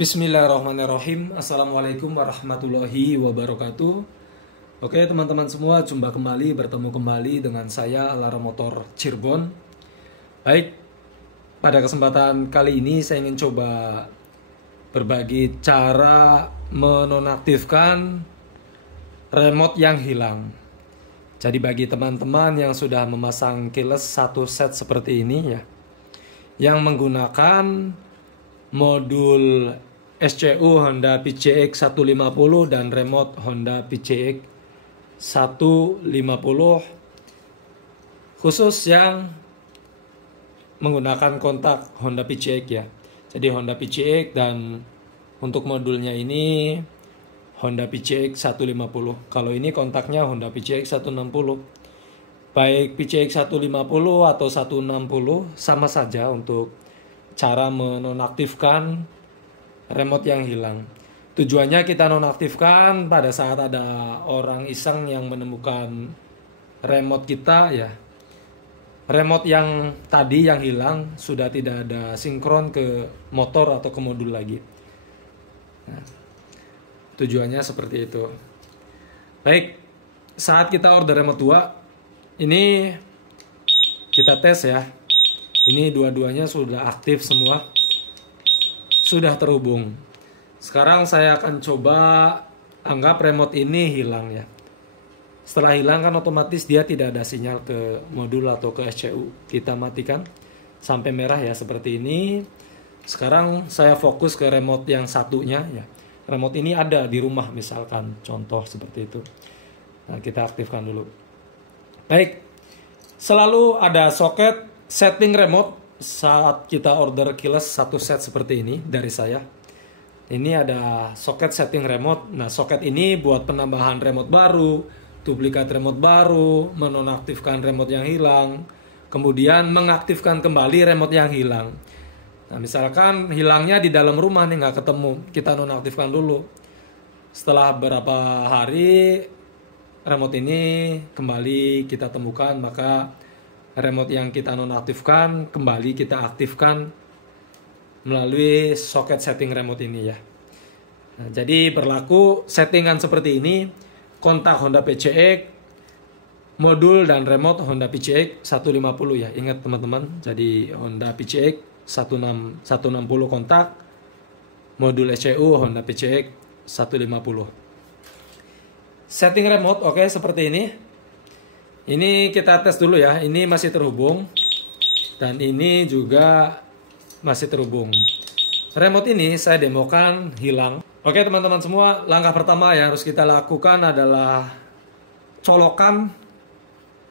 Bismillahirrahmanirrahim. Assalamualaikum warahmatullahi wabarakatuh. Oke teman-teman semua, jumpa kembali, bertemu kembali dengan saya Alarm Motor Cirebon. Baik, pada kesempatan kali ini saya ingin coba berbagi cara menonaktifkan remote yang hilang. Jadi bagi teman-teman yang sudah memasang keyless satu set seperti ini ya, yang menggunakan modul SCU Honda PCX 150 dan remote Honda PCX 150, khusus yang menggunakan kontak Honda PCX ya. Jadi Honda PCX dan untuk modulnya ini Honda PCX 150. Kalau ini kontaknya Honda PCX 160. Baik PCX 150 atau 160 sama saja untuk cara menonaktifkan remote yang hilang. Tujuannya kita nonaktifkan pada saat ada orang iseng yang menemukan remote kita ya. Remote yang tadi yang hilang sudah tidak ada sinkron ke motor atau ke modul lagi. Nah, tujuannya seperti itu. Baik, saat kita order remote 2, ini kita tes ya. Ini dua-duanya sudah aktif semua, sudah terhubung. Sekarang saya akan coba anggap remote ini hilang ya. Setelah hilang kan otomatis dia tidak ada sinyal ke modul atau ke SCU. Kita matikan sampai merah ya seperti ini. Sekarang saya fokus ke remote yang satunya ya. Remote ini ada di rumah misalkan, contoh seperti itu. Nah, kita aktifkan dulu. Baik, selalu ada soket setting remote saat kita order keyless satu set seperti ini dari saya. Ini ada soket setting remote. Nah, soket ini buat penambahan remote baru, duplikat remote baru, menonaktifkan remote yang hilang, kemudian mengaktifkan kembali remote yang hilang. Nah, misalkan hilangnya di dalam rumah nih, nggak ketemu, kita nonaktifkan dulu. Setelah beberapa hari remote ini kembali kita temukan, maka remote yang kita nonaktifkan kembali kita aktifkan melalui soket setting remote ini ya. Nah, jadi berlaku settingan seperti ini, kontak Honda PCX, modul dan remote Honda PCX 150 ya. Ingat teman-teman, jadi Honda PCX 160 kontak, modul SCU Honda PCX 150. Setting remote oke, seperti ini. Ini kita tes dulu ya, ini masih terhubung dan ini juga masih terhubung. Remote ini saya demokan hilang. Oke teman-teman semua, langkah pertama yang harus kita lakukan adalah colokan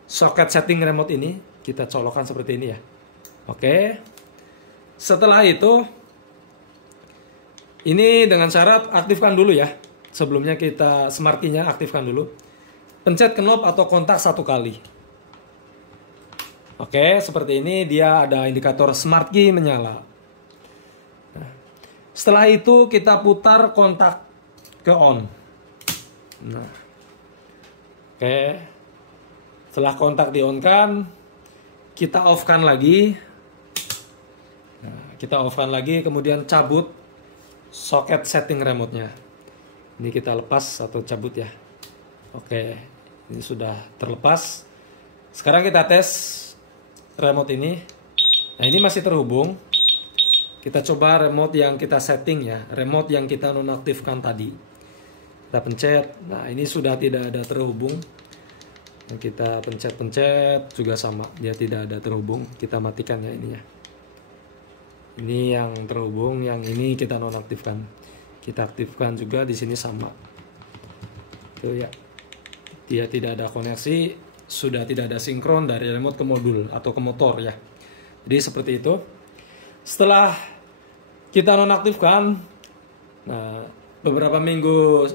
soket setting remote ini. Kita colokan seperti ini ya. Oke. Setelah itu, ini dengan syarat aktifkan dulu ya. Sebelumnya kita smart key-nya aktifkan dulu. Pencet knob atau kontak satu kali. Oke, seperti ini dia ada indikator smart key menyala. Nah, setelah itu kita putar kontak ke on. Nah, oke. Setelah kontak di on kan, kita off kan lagi. Nah, kita off kan lagi, kemudian cabut soket setting remote-nya. Ini kita lepas atau cabut ya. Oke, ini sudah terlepas. Sekarang kita tes remote ini. Nah, ini masih terhubung. Kita coba remote yang kita setting ya, remote yang kita nonaktifkan tadi. Kita pencet. Nah, ini sudah tidak ada terhubung. Nah, kita pencet-pencet juga sama, dia tidak ada terhubung. Kita matikan ya ini ya. Ini yang terhubung, yang ini kita nonaktifkan. Kita aktifkan juga di sini sama. Tuh ya. Dia tidak ada koneksi, sudah tidak ada sinkron dari remote ke modul atau ke motor ya. Jadi seperti itu. Setelah kita nonaktifkan, nah, beberapa minggu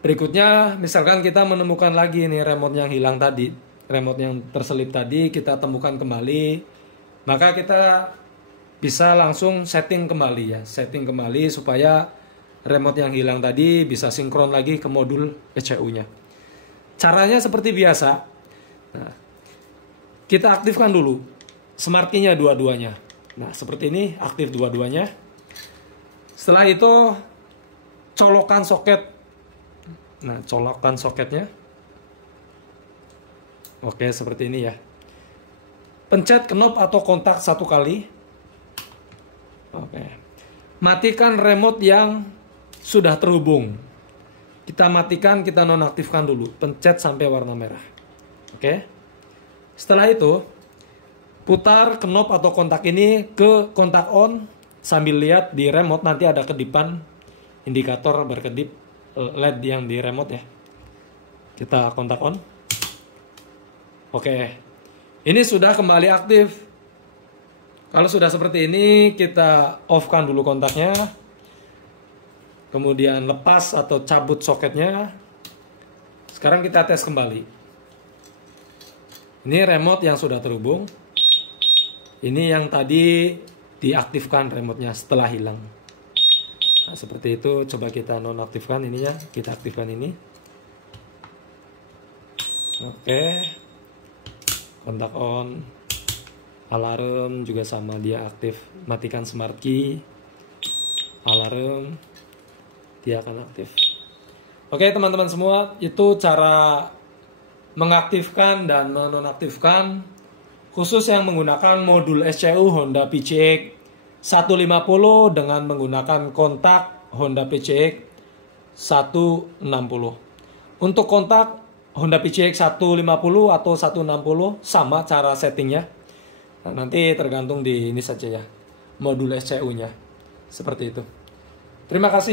berikutnya, misalkan kita menemukan lagi nih remote yang hilang tadi, remote yang terselip tadi kita temukan kembali, maka kita bisa langsung setting kembali ya, setting kembali supaya remote yang hilang tadi bisa sinkron lagi ke modul SCU-nya. Caranya seperti biasa. Nah, kita aktifkan dulu smart key-nya dua-duanya. Nah, seperti ini, aktif dua-duanya. Setelah itu colokan soket. Nah, colokan soketnya. Oke, seperti ini ya. Pencet knob atau kontak 1 kali. Oke. Matikan remote yang sudah terhubung. Kita matikan, kita nonaktifkan dulu. Pencet sampai warna merah. Oke. Setelah itu, putar knob atau kontak ini ke kontak on. Sambil lihat di remote nanti ada kedipan indikator berkedip LED yang di remote ya. Kita kontak on. Oke. Ini sudah kembali aktif. Kalau sudah seperti ini, kita off-kan dulu kontaknya. Kemudian lepas atau cabut soketnya. Sekarang kita tes kembali. Ini remote yang sudah terhubung. Ini yang tadi diaktifkan remote-nya setelah hilang. Nah, seperti itu. Coba kita nonaktifkan ininya. Kita aktifkan ini. Oke. Kontak on. Alarm juga sama, dia aktif. Matikan smart key. Alarm. Dia akan aktif. Oke teman-teman semua, itu cara mengaktifkan dan menonaktifkan khusus yang menggunakan modul SCU Honda PCX 150 dengan menggunakan kontak Honda PCX 160. Untuk kontak Honda PCX 150 atau 160 sama cara settingnya. Nah, nanti tergantung di ini saja ya, modul SCU-nya. Seperti itu. Terima kasih.